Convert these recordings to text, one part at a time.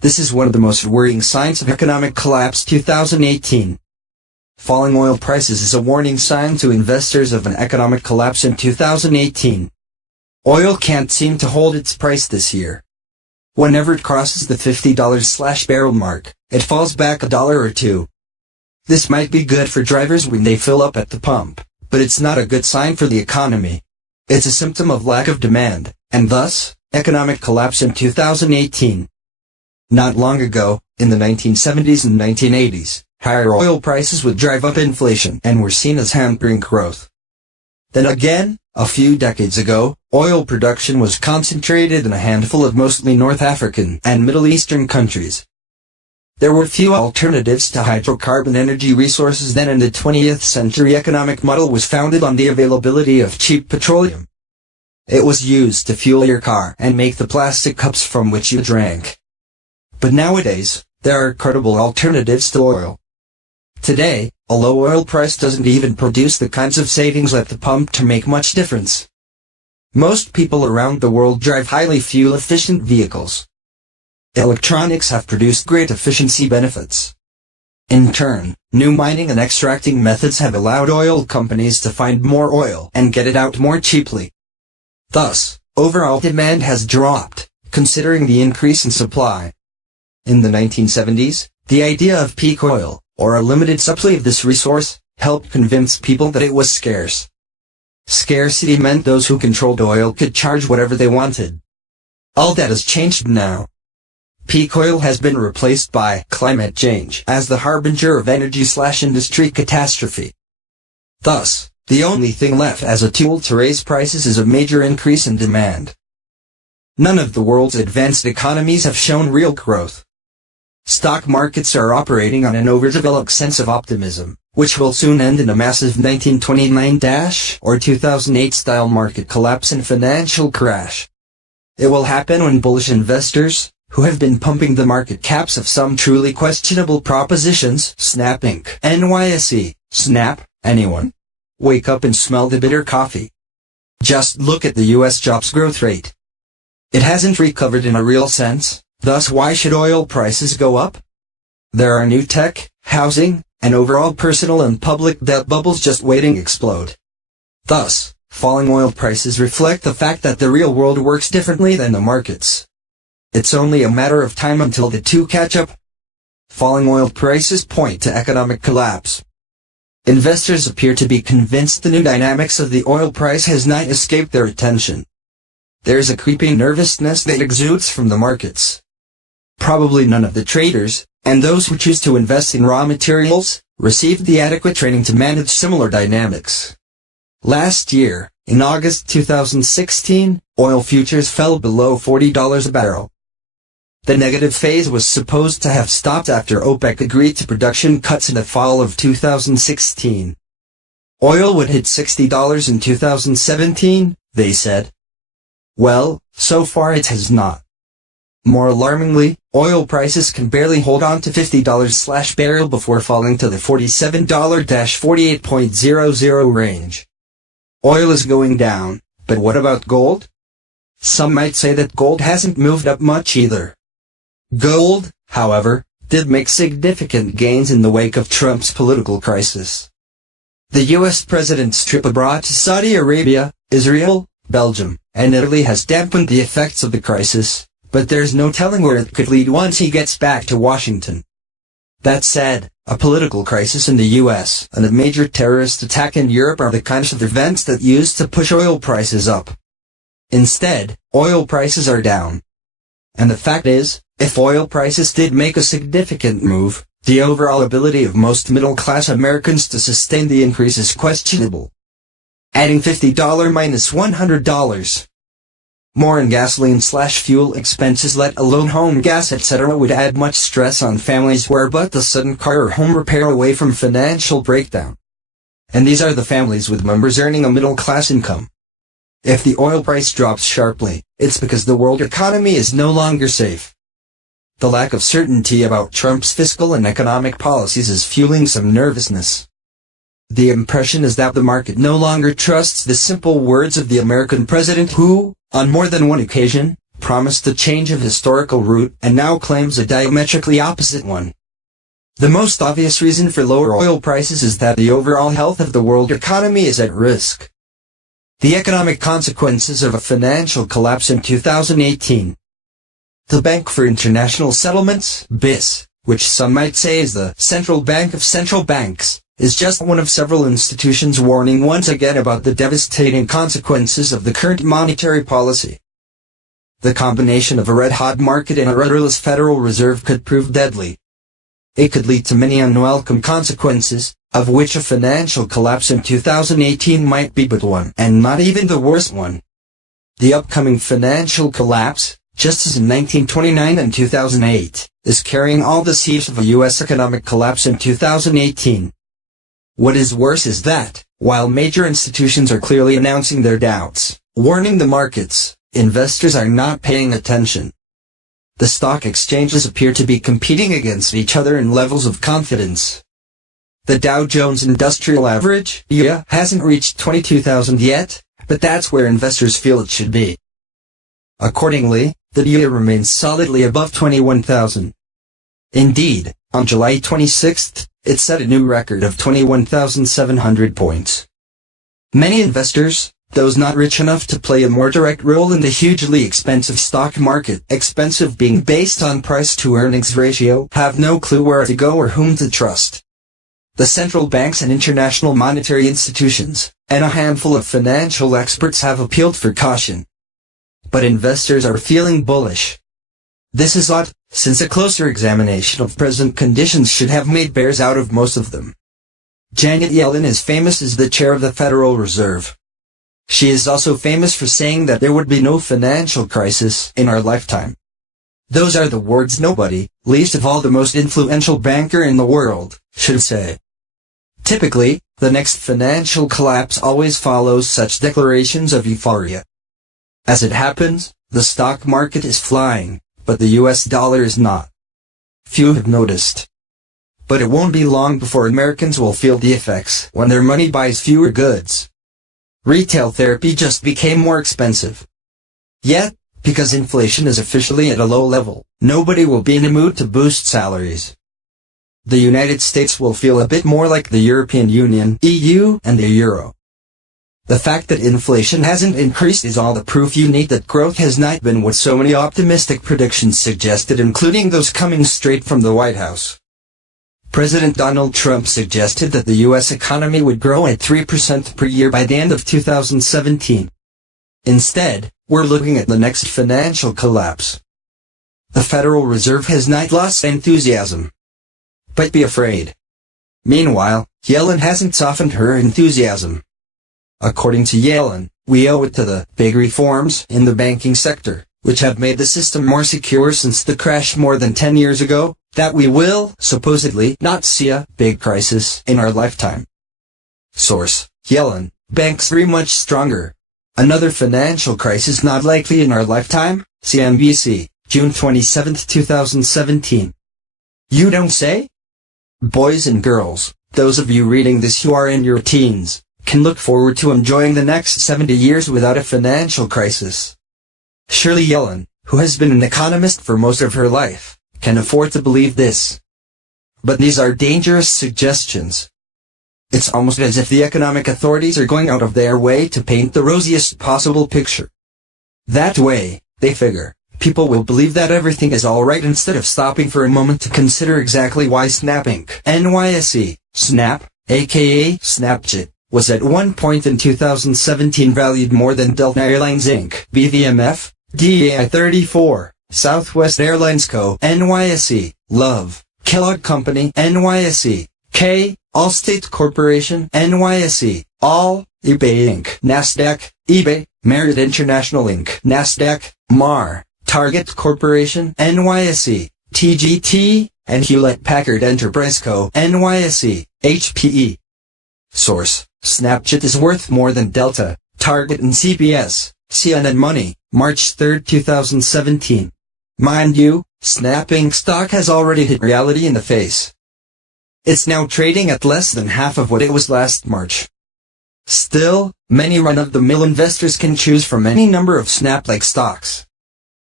This is one of the most worrying signs of economic collapse 2018. Falling oil prices is a warning sign to investors of an economic collapse in 2018. Oil can't seem to hold its price this year. Whenever it crosses the $50/barrel mark, it falls back $1 or $2. This might be good for drivers when they fill up at the pump, but it's not a good sign for the economy. It's a symptom of lack of demand, and thus, economic collapse in 2018. Not long ago, in the 1970s and 1980s, higher oil prices would drive up inflation and were seen as hampering growth. Then again, a few decades ago, oil production was concentrated in a handful of mostly North African and Middle Eastern countries. There were few alternatives to hydrocarbon energy resources then, and the 20th century economic model was founded on the availability of cheap petroleum. It was used to fuel your car and make the plastic cups from which you drank. But nowadays, there are credible alternatives to oil. Today, a low oil price doesn't even produce the kinds of savings at the pump to make much difference. Most people around the world drive highly fuel-efficient vehicles. Electronics have produced great efficiency benefits. In turn, new mining and extracting methods have allowed oil companies to find more oil and get it out more cheaply. Thus, overall demand has dropped, considering the increase in supply. In the 1970s, the idea of peak oil, or a limited supply of this resource, helped convince people that it was scarce. Scarcity meant those who controlled oil could charge whatever they wanted. All that has changed now. Peak oil has been replaced by climate change as the harbinger of energy/industry catastrophe. Thus, the only thing left as a tool to raise prices is a major increase in demand. None of the world's advanced economies have shown real growth. Stock markets are operating on an overdeveloped sense of optimism, which will soon end in a massive 1929- or 2008-style market collapse and financial crash. It will happen when bullish investors, who have been pumping the market caps of some truly questionable propositions, Snap Inc., NYSE, Snap, anyone, wake up and smell the bitter coffee. Just look at the U.S. jobs growth rate. It hasn't recovered in a real sense. Thus, why should oil prices go up? There are new tech, housing, and overall personal and public debt bubbles just waiting to explode. Thus, falling oil prices reflect the fact that the real world works differently than the markets. It's only a matter of time until the two catch up. Falling oil prices point to economic collapse. Investors appear to be convinced the new dynamics of the oil price has not escaped their attention. There's a creeping nervousness that exudes from the markets. Probably none of the traders, and those who choose to invest in raw materials, received the adequate training to manage similar dynamics. Last year, in August 2016, oil futures fell below $40 a barrel. The negative phase was supposed to have stopped after OPEC agreed to production cuts in the fall of 2016. Oil would hit $60 in 2017, they said. Well, so far it has not. More alarmingly, oil prices can barely hold on to $50/barrel before falling to the $47-48.00 range. Oil is going down, but what about gold? Some might say that gold hasn't moved up much either. Gold, however, did make significant gains in the wake of Trump's political crisis. The U.S. president's trip abroad to Saudi Arabia, Israel, Belgium, and Italy has dampened the effects of the crisis, but there's no telling where it could lead once he gets back to Washington. That said, a political crisis in the U.S. and a major terrorist attack in Europe are the kinds of events that used to push oil prices up. Instead, oil prices are down. And the fact is, if oil prices did make a significant move, the overall ability of most middle-class Americans to sustain the increase is questionable. Adding $50 minus $100 more in gasoline/fuel expenses, let alone home gas etc., would add much stress on families who are but the sudden car or home repair away from financial breakdown. And these are the families with members earning a middle-class income. If the oil price drops sharply, it's because the world economy is no longer safe. The lack of certainty about Trump's fiscal and economic policies is fueling some nervousness. The impression is that the market no longer trusts the simple words of the American president who, on more than one occasion, promised a change of historical route and now claims a diametrically opposite one. The most obvious reason for lower oil prices is that the overall health of the world economy is at risk. The economic consequences of a financial collapse in 2018. The Bank for International Settlements, BIS, which some might say is the central bank of central banks, is just one of several institutions warning once again about the devastating consequences of the current monetary policy. The combination of a red-hot market and a rudderless Federal Reserve could prove deadly. It could lead to many unwelcome consequences, of which a financial collapse in 2018 might be but one, and not even the worst one. The upcoming financial collapse, just as in 1929 and 2008, is carrying all the seeds of a U.S. economic collapse in 2018. What is worse is that, while major institutions are clearly announcing their doubts, warning the markets, investors are not paying attention. The stock exchanges appear to be competing against each other in levels of confidence. The Dow Jones Industrial Average, hasn't reached 22,000 yet, but that's where investors feel it should be. Accordingly, the DA remains solidly above 21,000. Indeed, on July 26th, it set a new record of 21,700 points. Many investors, those not rich enough to play a more direct role in the hugely expensive stock market, expensive being based on price-to-earnings ratio, have no clue where to go or whom to trust. The central banks and international monetary institutions, and a handful of financial experts have appealed for caution. But investors are feeling bullish. This is odd, since a closer examination of present conditions should have made bears out of most of them. Janet Yellen is famous as the chair of the Federal Reserve. She is also famous for saying that there would be no financial crisis in our lifetime. Those are the words nobody, least of all the most influential banker in the world, should say. Typically, the next financial collapse always follows such declarations of euphoria. As it happens, the stock market is flying, but the US dollar is not. Few have noticed. But it won't be long before Americans will feel the effects when their money buys fewer goods. Retail therapy just became more expensive. Yet, because inflation is officially at a low level, nobody will be in a mood to boost salaries. The United States will feel a bit more like the European Union, EU, and the Euro. The fact that inflation hasn't increased is all the proof you need that growth has not been what so many optimistic predictions suggested, including those coming straight from the White House. President Donald Trump suggested that the U.S. economy would grow at 3% per year by the end of 2017. Instead, we're looking at the next financial collapse. The Federal Reserve has not lost enthusiasm. But be afraid. Meanwhile, Yellen hasn't softened her enthusiasm. According to Yellen, we owe it to the big reforms in the banking sector, which have made the system more secure since the crash more than 10 years ago, that we will, supposedly, not see a big crisis in our lifetime. Source: Yellen, banks 3 much stronger. Another financial crisis not likely in our lifetime, CNBC, June 27, 2017. You don't say? Boys and girls, those of you reading this who are in your teens, can look forward to enjoying the next 70 years without a financial crisis. Surely Yellen, who has been an economist for most of her life, can afford to believe this. But these are dangerous suggestions. It's almost as if the economic authorities are going out of their way to paint the rosiest possible picture. That way, they figure, people will believe that everything is alright instead of stopping for a moment to consider exactly why Snap Inc., NYSE, Snap, aka Snapchat, was at one point in 2017 valued more than Delta Airlines Inc., BVMF, DEI 34, Southwest Airlines Co., NYSE, Love, Kellogg Company, NYSE, K, Allstate Corporation, NYSE, All, eBay Inc., NASDAQ, eBay, Marriott International Inc., NASDAQ, MAR, Target Corporation, NYSE, TGT, and Hewlett-Packard Enterprise Co., NYSE, HPE. Source: Snapchat is worth more than Delta, Target and CBS, CNN Money, March 3, 2017. Mind you, Snap Inc. stock has already hit reality in the face. It's now trading at less than half of what it was last March. Still, many run-of-the-mill investors can choose from any number of Snap-like stocks.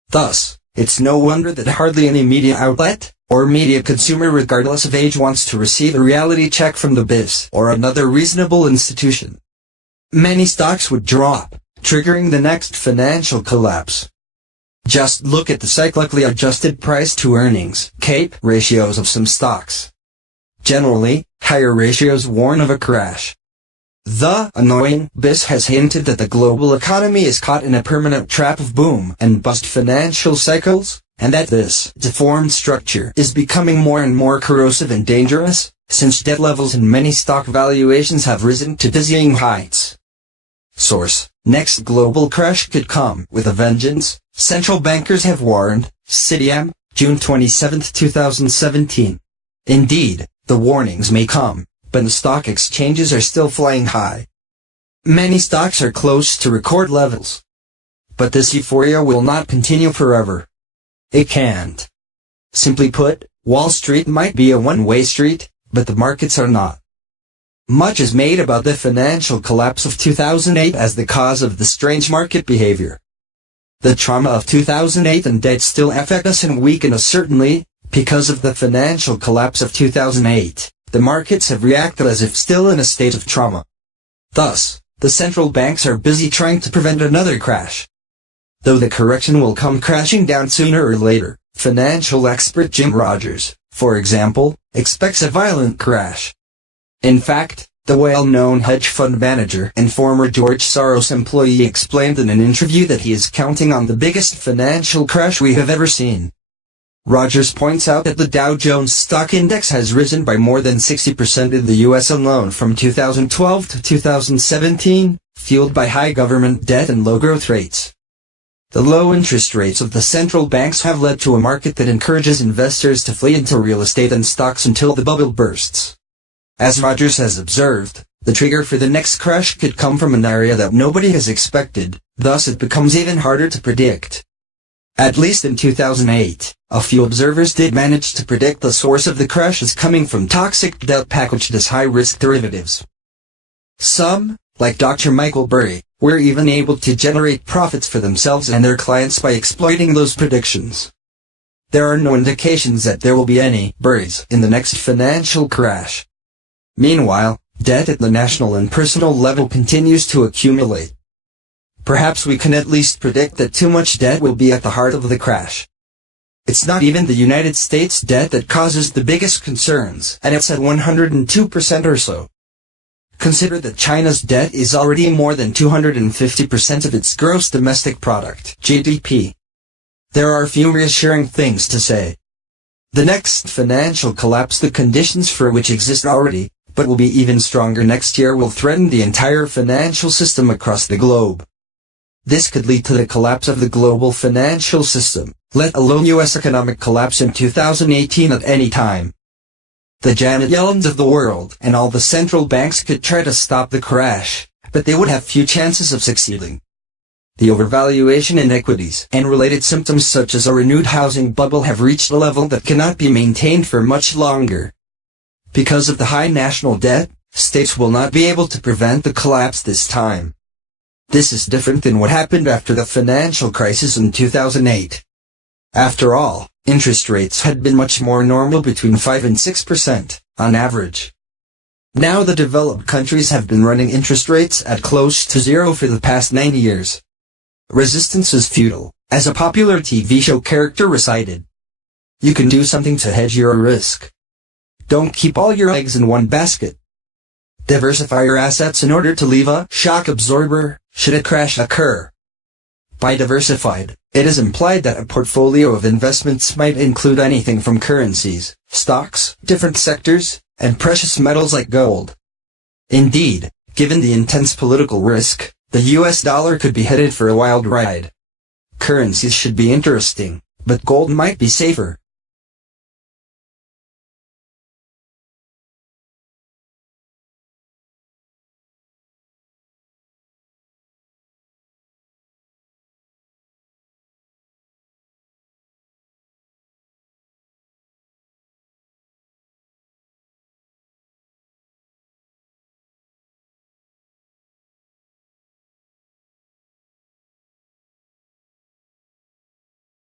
Thus, it's no wonder that hardly any media outlet, or media consumer regardless of age wants to receive a reality check from the BIS or another reasonable institution. Many stocks would drop, triggering the next financial collapse. Just look at the cyclically adjusted price-to-earnings (CAPE) ratios of some stocks. Generally, higher ratios warn of a crash. The annoying BIS has hinted that the global economy is caught in a permanent trap of boom and bust financial cycles, and that this deformed structure is becoming more and more corrosive and dangerous, since debt levels in many stock valuations have risen to dizzying heights. Source: next global crash could come with a vengeance, central bankers have warned, CDM, June 27, 2017. Indeed, the warnings may come, but the stock exchanges are still flying high. Many stocks are close to record levels. But this euphoria will not continue forever. It can't. Simply put, Wall Street might be a one-way street, but the markets are not. Much is made about the financial collapse of 2008 as the cause of the strange market behavior. The trauma of 2008 and debt still affect us and weaken us certainly, because of the financial collapse of 2008. The markets have reacted as if still in a state of trauma. Thus, the central banks are busy trying to prevent another crash. Though the correction will come crashing down sooner or later, financial expert Jim Rogers, for example, expects a violent crash. In fact, the well-known hedge fund manager and former George Soros employee explained in an interview that he is counting on the biggest financial crash we have ever seen. Rogers points out that the Dow Jones stock index has risen by more than 60% in the U.S. alone from 2012 to 2017, fueled by high government debt and low growth rates. The low interest rates of the central banks have led to a market that encourages investors to flee into real estate and stocks until the bubble bursts. As Rogers has observed, the trigger for the next crash could come from an area that nobody has expected, thus it becomes even harder to predict. At least in 2008, a few observers did manage to predict the source of the crash as coming from toxic debt packaged as high-risk derivatives. Some, like Dr. Michael Burry, were even able to generate profits for themselves and their clients by exploiting those predictions. There are no indications that there will be any Burries in the next financial crash. Meanwhile, debt at the national and personal level continues to accumulate. Perhaps we can at least predict that too much debt will be at the heart of the crash. It's not even the United States debt that causes the biggest concerns, and it's at 102% or so. Consider that China's debt is already more than 250% of its gross domestic product, GDP. There are few reassuring things to say. The next financial collapse, the conditions for which exist already, but will be even stronger next year, will threaten the entire financial system across the globe. This could lead to the collapse of the global financial system, let alone U.S. economic collapse in 2018 at any time. The Janet Yellens of the world and all the central banks could try to stop the crash, but they would have few chances of succeeding. The overvaluation in equities and related symptoms such as a renewed housing bubble have reached a level that cannot be maintained for much longer. Because of the high national debt, states will not be able to prevent the collapse this time. This is different than what happened after the financial crisis in 2008. After all, interest rates had been much more normal, between 5 and 6%, on average. Now the developed countries have been running interest rates at close to zero for the past 9 years. Resistance is futile, as a popular TV show character recited. You can do something to hedge your risk. Don't keep all your eggs in one basket. Diversify your assets in order to leave a shock absorber, should a crash occur. By diversified, it is implied that a portfolio of investments might include anything from currencies, stocks, different sectors, and precious metals like gold. Indeed, given the intense political risk, the US dollar could be headed for a wild ride. Currencies should be interesting, but gold might be safer.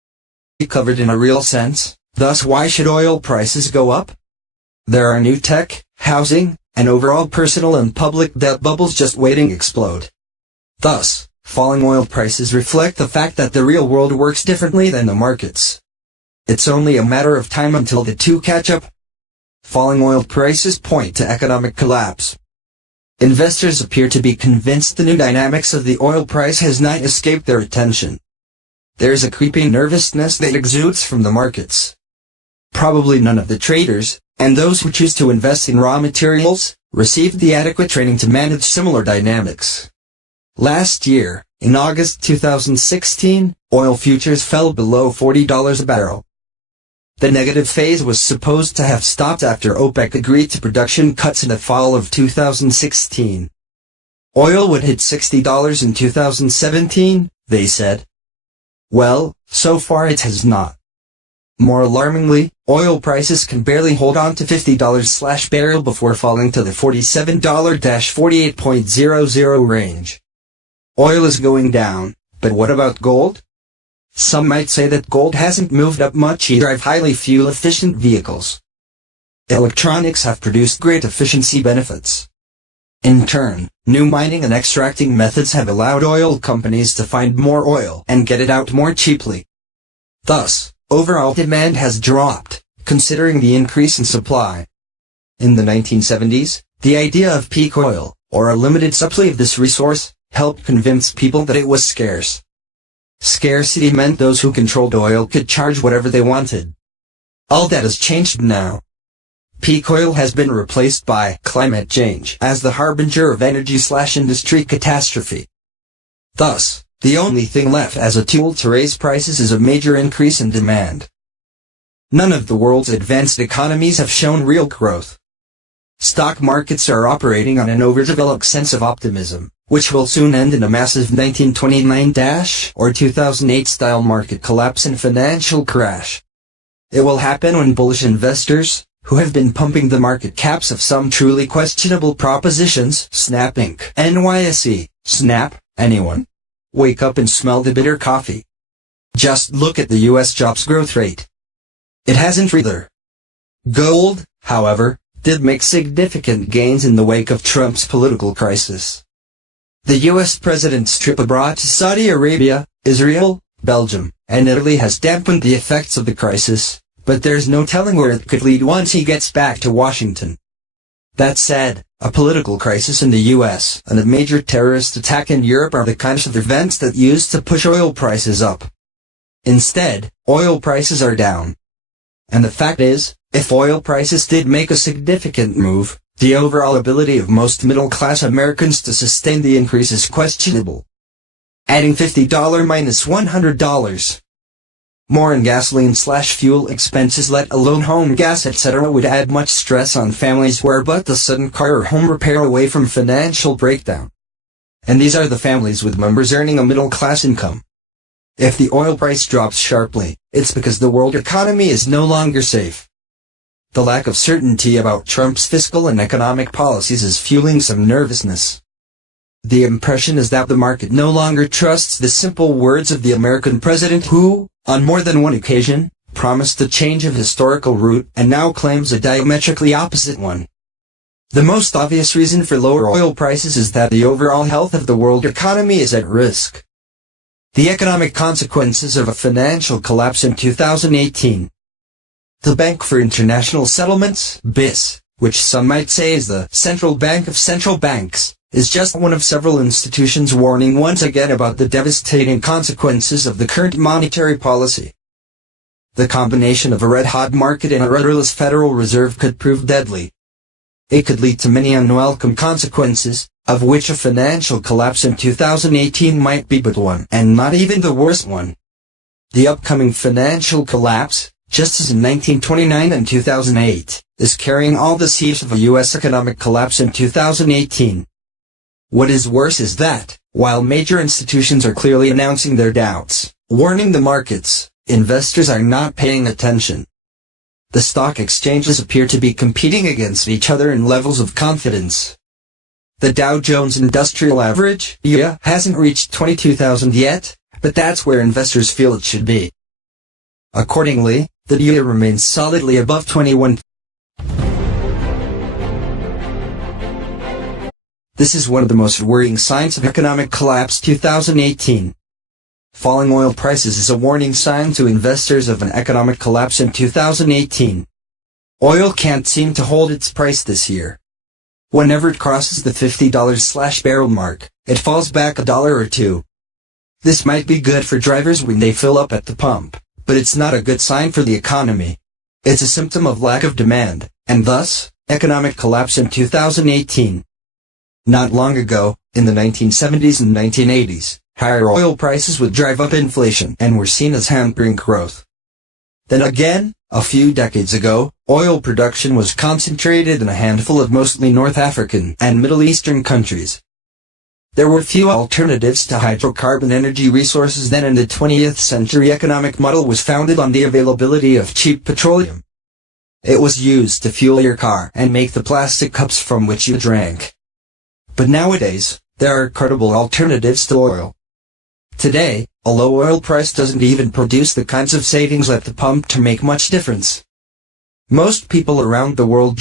covered in a real sense. Thus, why should oil prices go up? There are new tech, housing, and overall personal and public debt bubbles just waiting to explode. Thus, falling oil prices reflect the fact that the real world works differently than the markets. It's only a matter of time until the two catch up. Falling oil prices point to economic collapse. Investors appear to be convinced the new dynamics of the oil price has not escaped their attention. There's a creeping nervousness that exudes from the markets. Probably none of the traders, and those who choose to invest in raw materials, received the adequate training to manage similar dynamics. Last year, in August 2016, oil futures fell below $40 a barrel. The negative phase was supposed to have stopped after OPEC agreed to production cuts in the fall of 2016. Oil would hit $60 in 2017, they said. Well, so far it has not. More alarmingly, oil prices can barely hold on to $50 barrel before falling to the $47-48.00 range. Oil is going down, but what about gold? Some might say that gold hasn't moved up much either. Drive highly fuel-efficient vehicles. Electronics have produced great efficiency benefits. In turn, new mining and extracting methods have allowed oil companies to find more oil and get it out more cheaply. Thus, overall demand has dropped, considering the increase in supply. In the 1970s, the idea of peak oil, or a limited supply of this resource, helped convince people that it was scarce. Scarcity meant those who controlled oil could charge whatever they wanted. All that has changed now. Peak oil has been replaced by climate change as the harbinger of energy/industry catastrophe. Thus, the only thing left as a tool to raise prices is a major increase in demand. None of the world's advanced economies have shown real growth. Stock markets are operating on an overdeveloped sense of optimism, which will soon end in a massive 1929- or 2008-style market collapse and financial crash. It will happen when bullish investors, who have been pumping the market caps of some truly questionable propositions, Snap Inc., NYSE, Snap, anyone, wake up and smell the bitter coffee. Just look at the US jobs growth rate. It hasn't either. Gold, however, did make significant gains in the wake of Trump's political crisis. The U.S. president's trip abroad to Saudi Arabia, Israel, Belgium, and Italy has dampened the effects of the crisis, but there's no telling where it could lead once he gets back to Washington. That said, a political crisis in the U.S. and a major terrorist attack in Europe are the kinds of events that used to push oil prices up. Instead, oil prices are down. And the fact is, if oil prices did make a significant move, the overall ability of most middle-class Americans to sustain the increase is questionable. Adding $50 minus $100 more in gasoline/fuel expenses, let alone home gas etc., would add much stress on families who are but the sudden car or home repair away from financial breakdown. And these are the families with members earning a middle-class income. If the oil price drops sharply, it's because the world economy is no longer safe. The lack of certainty about Trump's fiscal and economic policies is fueling some nervousness. The impression is that the market no longer trusts the simple words of the American president who, on more than one occasion, promised a change of historical route and now claims a diametrically opposite one. The most obvious reason for lower oil prices is that the overall health of the world economy is at risk. The economic consequences of a financial collapse in 2018. The Bank for International Settlements, BIS, which some might say is the central bank of central banks, is just one of several institutions warning once again about the devastating consequences of the current monetary policy. The combination of a red-hot market and a rudderless Federal Reserve could prove deadly. It could lead to many unwelcome consequences, of which a financial collapse in 2018 might be but one, and not even the worst one. The upcoming financial collapse, just as in 1929 and 2008, is carrying all the seeds of a U.S. economic collapse in 2018. What is worse is that, while major institutions are clearly announcing their doubts, warning the markets, investors are not paying attention. The stock exchanges appear to be competing against each other in levels of confidence. The Dow Jones Industrial Average, hasn't reached 22,000 yet, but that's where investors feel it should be. Accordingly, the euro remains solidly above 21. This is one of the most worrying signs of economic collapse 2018. Falling oil prices is a warning sign to investors of an economic collapse in 2018. Oil can't seem to hold its price this year. Whenever it crosses the $50/barrel mark, it falls back $1 or $2. This might be good for drivers when they fill up at the pump, but it's not a good sign for the economy. It's a symptom of lack of demand, and thus, economic collapse in 2018. Not long ago, in the 1970s and 1980s, higher oil prices would drive up inflation and were seen as hampering growth. Then again, a few decades ago, oil production was concentrated in a handful of mostly North African and Middle Eastern countries. There were few alternatives to hydrocarbon energy resources then, and the 20th century economic model was founded on the availability of cheap petroleum. It was used to fuel your car and make the plastic cups from which you drank. But nowadays, there are credible alternatives to oil. Today, a low oil price doesn't even produce the kinds of savings at the pump to make much difference. Most people around the world